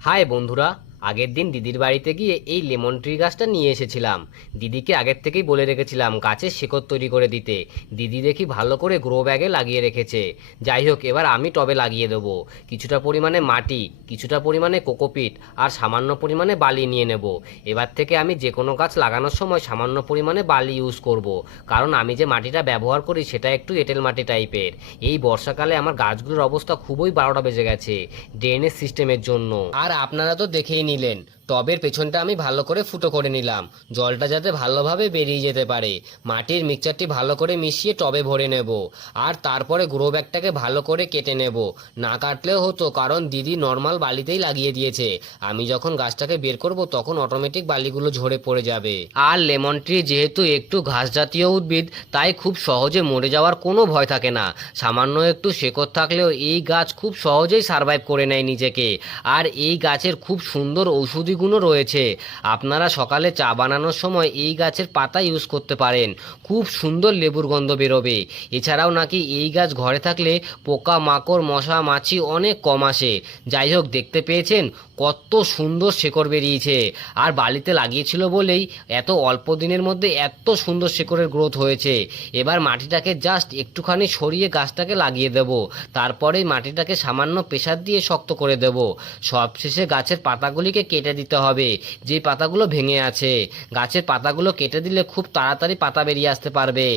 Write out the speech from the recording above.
High বন্ধুরা। আগের দিন দিদির বাড়িতে গিয়ে এই লেমন ট্রি গাছটা নিয়ে এসেছিলাম। দিদিকে আগের থেকেই বলে রেখেছিলাম গাছের শেকড় তৈরি করে দিতে। দিদি দেখি ভালো করে গ্রো ব্যাগে লাগিয়ে রেখেছে। যাই হোক, এবার আমি টবে লাগিয়ে দেবো। কিছুটা পরিমাণে মাটি, কিছুটা পরিমাণে কোকোপিট আর সামান্য পরিমাণে বালি নিয়ে নেব। এবার থেকে আমি যে কোনো গাছ লাগানোর সময় সামান্য পরিমাণে বালি ইউজ করব। কারণ আমি যে মাটিটা ব্যবহার করি সেটা একটু এঁটেল মাটি টাইপের। এই বর্ষাকালে আমার গাছগুলোর অবস্থা খুবই বারোটা বেজে গেছে, ড্রেনেজ সিস্টেমের জন্য। আর আপনারা তো দেখেই নিলেন। টবের পেছনটা আমি ভালো করে ফুটো করে নিলাম। জলটা যাতে ভালোভাবে বেরিয়ে যেতে পারে। মাটির মিক্সচারটি ভালো করে মিশিয়ে টবে ভরে নেব। আর তারপরে গ্রো ব্যাগটাকে ভালো করে কেটে নেব। না কাটলেও হতো, কারণ দিদি নর্মাল বালিতেই লাগিয়ে দিয়েছে। আমি যখন গাছটাকে বের করব, তখন অটোমেটিক বালিগুলো ঝরে পড়ে যাবে। আর লেমন ট্রি যেহেতু একটু ঘাস জাতীয় উদ্ভিদ, তাই খুব সহজে মরে যাওয়ার কোনো ভয় থাকে না। সামান্য একটু শেকড় থাকলেও এই গাছ খুব সহজেই সারভাইভ করে নেয় নিজেকে। আর এই গাছের খুব সুন্দর ঔষধি গুণও রয়েছে। আপনারা সকালে চা বানানোর সময় এই গাছের পাতা ইউজ করতে পারেন। খুব সুন্দর লেবুর গন্ধ বেরোবে। এছাড়াও নাকি এই গাছ ঘরে থাকলে পোকা, মাকড়, মশা, মাছি অনেক কম আসে। যাই হোক, দেখতে পেয়েছেন কত সুন্দর শেকড় বেরিয়েছে। আর বালিতে লাগিয়েছিল বলেই এত অল্প দিনের মধ্যে এত সুন্দর শেকড়ের গ্রোথ হয়েছে। এবার মাটিটাকে জাস্ট একটুখানি সরিয়ে গাছটাকে লাগিয়ে দেব। তারপরে মাটিটাকে সামান্য প্রেসার দিয়ে শক্ত করে দেব। সবশেষে গাছের পাতাগুলিকে কেটে দিতে হবে। যে পাতাগুলো ভেঙে আছে, গাছের পাতাগুলো কেটে দিলে খুব তাড়াতাড়ি পাতা বেরিয়ে আসতে পারবে।